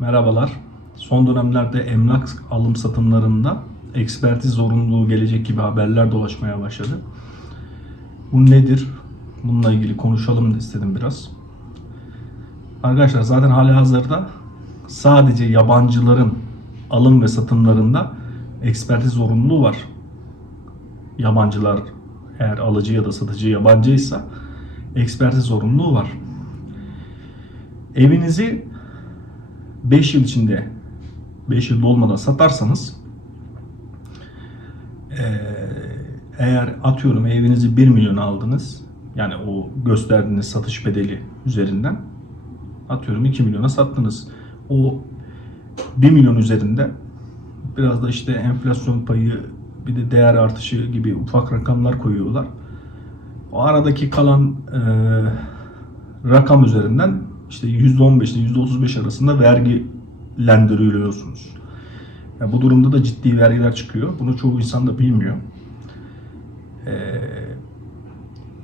Merhabalar. Son dönemlerde emlak alım satımlarında ekspertiz zorunluluğu gelecek gibi haberler dolaşmaya başladı. Bu nedir? Bununla ilgili konuşalım da istedim biraz. Arkadaşlar zaten hali hazırda sadece yabancıların alım ve satımlarında ekspertiz zorunluluğu var. Yabancılar eğer alıcı ya da satıcı yabancıysa ekspertiz zorunluluğu var. Evinizi 5 yıl içinde 5 yıl dolmadan satarsanız eğer atıyorum evinizi 1 milyon aldınız yani o gösterdiğiniz satış bedeli üzerinden atıyorum 2 milyona sattınız. O 1 milyon üzerinde biraz da işte enflasyon payı bir de değer artışı gibi ufak rakamlar koyuyorlar. O aradaki kalan eee, rakam üzerinden işte %15 ile %35 arasında vergilendiriliyorsunuz. Yani bu durumda da ciddi vergiler çıkıyor. Bunu çoğu insan da bilmiyor. Ee,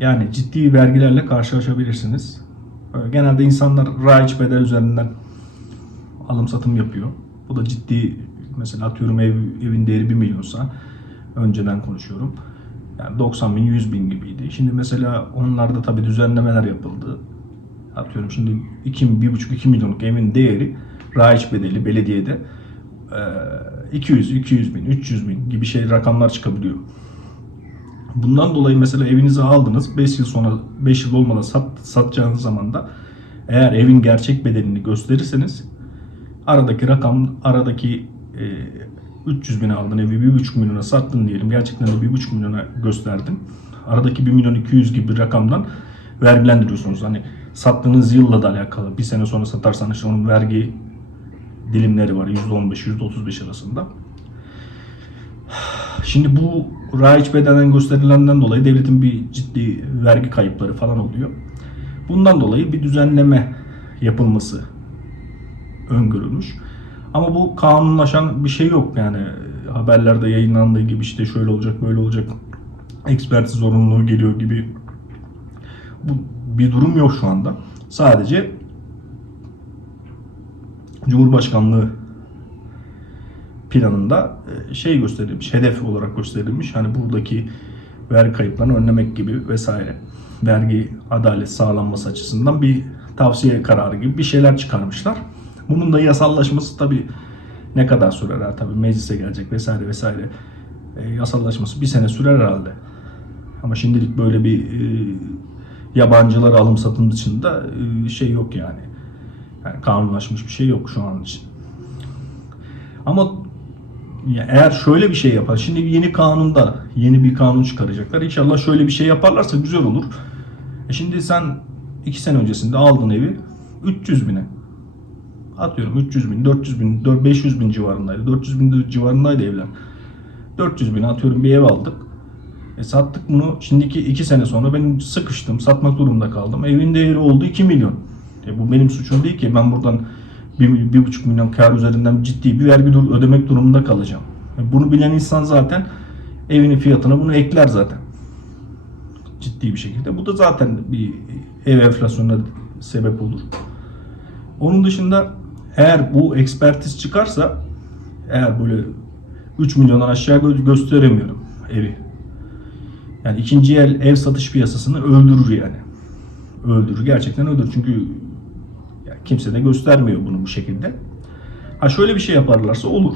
yani ciddi vergilerle karşılaşabilirsiniz. Ee, Genelde insanlar raiç bedel üzerinden alım satım yapıyor. Bu da ciddi mesela atıyorum ev, evin değeri 1 milyonsa önceden konuşuyorum. Yani 90 bin 100 bin gibiydi. Şimdi mesela onlarda tabii düzenlemeler yapıldı. Atıyorum şimdi 2 1,5-2 milyonluk evin değeri raiç bedeli belediyede eee, 200, 200 bin, 300 bin gibi şey rakamlar çıkabiliyor. Bundan dolayı mesela evinizi aldınız 5 yıl sonra 5 yıl olmadan sat, satacağınız zaman da eğer evin gerçek bedelini gösterirseniz aradaki rakam aradaki e, 300 bin aldın evi 1,5 milyona sattın diyelim. Gerçekten de 1,5 milyona gösterdin. Aradaki 1 milyon 200 gibi bir rakamdan vergilendiriyorsunuz. Hani sattığınız yılla da alakalı bir sene sonra satarsanız işte onun vergi dilimleri var %15 %35 arasında Şimdi bu raiç bedenen gösterilenden dolayı devletin bir ciddi vergi kayıpları falan oluyor. Bundan dolayı bir düzenleme yapılması öngörülmüş. Ama bu kanunlaşan bir şey yok yani haberlerde yayınlandığı gibi işte şöyle olacak böyle olacak ekspertiz zorunluluğu geliyor gibi bir durum yok şu anda. Sadece Cumhurbaşkanlığı planında e, şey gösterilmiş, hedef olarak gösterilmiş. Hani buradaki vergi kayıplarını önlemek gibi vesaire. Vergi adalet sağlanması açısından bir tavsiye kararı gibi bir şeyler çıkarmışlar. Bunun da yasallaşması tabi ne kadar sürer ha, tabi meclise gelecek vesaire vesaire. E, yasallaşması bir sene sürer herhalde. Ama şimdilik böyle bir e, yabancılar alım satım dışında e, şey yok yani. Yani kanunlaşmış bir şey yok şu an için. Ama eğer şöyle bir şey yapar. Şimdi yeni kanunda yeni bir kanun çıkaracaklar. İnşallah şöyle bir şey yaparlarsa güzel olur. E şimdi sen iki sene öncesinde aldın evi 300 bine. Atıyorum 300 bin, 400 bin, 400 500 bin civarındaydı. 400 bin civarındaydı evler. 400 bin atıyorum bir ev aldık. E sattık bunu. Şimdiki 2 sene sonra ben sıkıştım. Satmak durumunda kaldım. Evin değeri oldu 2 milyon. E bu benim suçum değil ki. Ben buradan bir, bir buçuk milyon kar üzerinden ciddi bir vergi dur- ödemek durumunda kalacağım. E Bunu bilen insan zaten evinin fiyatına bunu ekler zaten. Ciddi bir şekilde. Bu da zaten bir ev enflasyonuna sebep olur. Onun dışında eğer bu ekspertiz çıkarsa eğer böyle 3 milyondan aşağı gö- gösteremiyorum evi. Yani ikinci el ev satış piyasasını öldürür yani. Öldürür. Gerçekten öldürür. Çünkü yani kimse de göstermiyor bunu bu şekilde. Ha şöyle bir şey yaparlarsa olur.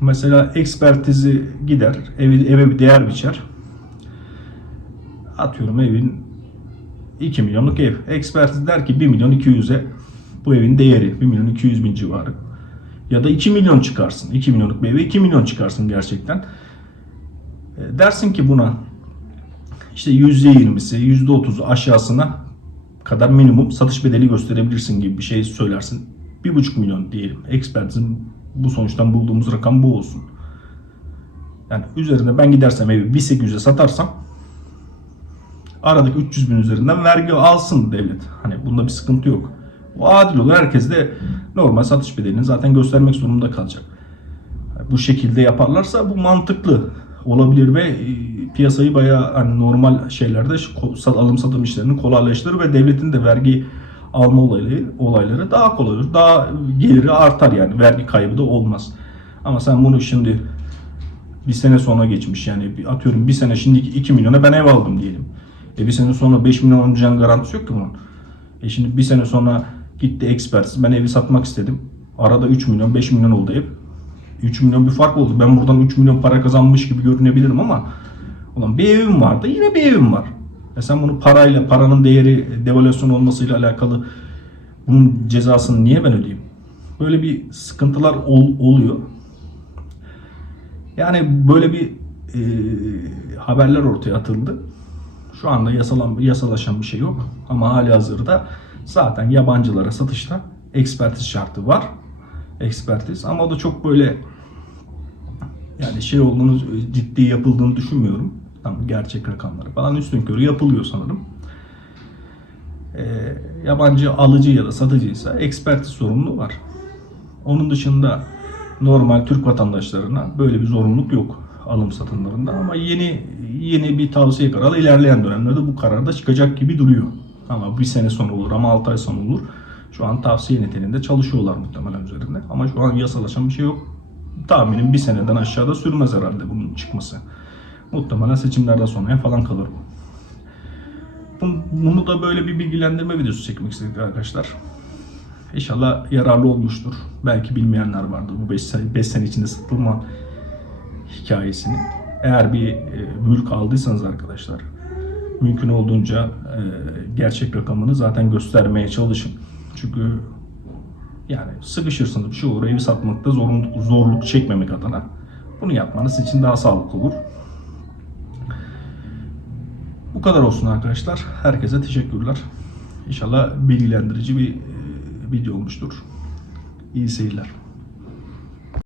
Mesela ekspertizi gider, evi, eve bir değer biçer. Atıyorum evin 2 milyonluk ev. Ekspertiz der ki 1 milyon 200'e bu evin değeri 1 milyon 200 bin civarı. Ya da 2 milyon çıkarsın. 2 milyonluk bir eve 2 milyon çıkarsın gerçekten. E, dersin ki buna işte %20'si, %30'u aşağısına kadar minimum satış bedeli gösterebilirsin gibi bir şey söylersin. 1,5 milyon diyelim. Ekspertizin bu sonuçtan bulduğumuz rakam bu olsun. Yani üzerinde ben gidersem evi 1.800'e satarsam aradaki 300 bin üzerinden vergi alsın devlet. Hani bunda bir sıkıntı yok. O adil olur. Herkes de normal satış bedelini zaten göstermek zorunda kalacak. Bu şekilde yaparlarsa bu mantıklı olabilir ve e, piyasayı bayağı hani normal şeylerde alım satım işlerini kolaylaştırır ve devletin de vergi alma olayları, olayları daha kolay olur. Daha geliri artar yani. Vergi kaybı da olmaz. Ama sen bunu şimdi bir sene sonra geçmiş yani atıyorum bir sene şimdiki 2 milyona ben ev aldım diyelim. E bir sene sonra 5 milyon olacağının garantisi yok ki bunun. E şimdi bir sene sonra gitti ekspertiz ben evi satmak istedim. Arada 3 milyon 5 milyon oldu ev. 3 milyon bir fark oldu. Ben buradan 3 milyon para kazanmış gibi görünebilirim ama ulan bir evim vardı yine bir evim var. E sen bunu parayla paranın değeri devalüasyon olmasıyla alakalı bunun cezasını niye ben ödeyeyim? Böyle bir sıkıntılar ol- oluyor. Yani böyle bir e, haberler ortaya atıldı. Şu anda yasalan, yasalaşan bir şey yok. Ama hali hazırda zaten yabancılara satışta ekspertiz şartı var. Ekspertiz ama o da çok böyle yani şey olduğunu ciddi yapıldığını düşünmüyorum. Tam gerçek rakamları falan üstün körü yapılıyor sanırım. Ee, yabancı alıcı ya da satıcıysa ekspertiz sorumluluğu var. Onun dışında normal Türk vatandaşlarına böyle bir zorunluluk yok alım satımlarında ama yeni yeni bir tavsiye kararı ilerleyen dönemlerde bu karar da çıkacak gibi duruyor. Ama bir sene sonra olur ama 6 ay sonra olur. Şu an tavsiye niteliğinde çalışıyorlar muhtemelen üzerinde. Ama şu an yasalaşan bir şey yok. Tahminim bir seneden aşağıda sürmez herhalde bunun çıkması. Muhtemelen seçimlerden sonraya falan kalır bu. Bunu, da böyle bir bilgilendirme videosu çekmek istedik arkadaşlar. İnşallah yararlı olmuştur. Belki bilmeyenler vardır bu 5 sene, sene içinde satılma hikayesini. Eğer bir e, mülk aldıysanız arkadaşlar mümkün olduğunca e, gerçek rakamını zaten göstermeye çalışın. Çünkü yani sıkışırsınız bir şey olur evi satmakta zorluk, zorluk çekmemek adına bunu yapmanız için daha sağlıklı olur. Bu kadar olsun arkadaşlar. Herkese teşekkürler. İnşallah bilgilendirici bir e, video olmuştur. İyi seyirler.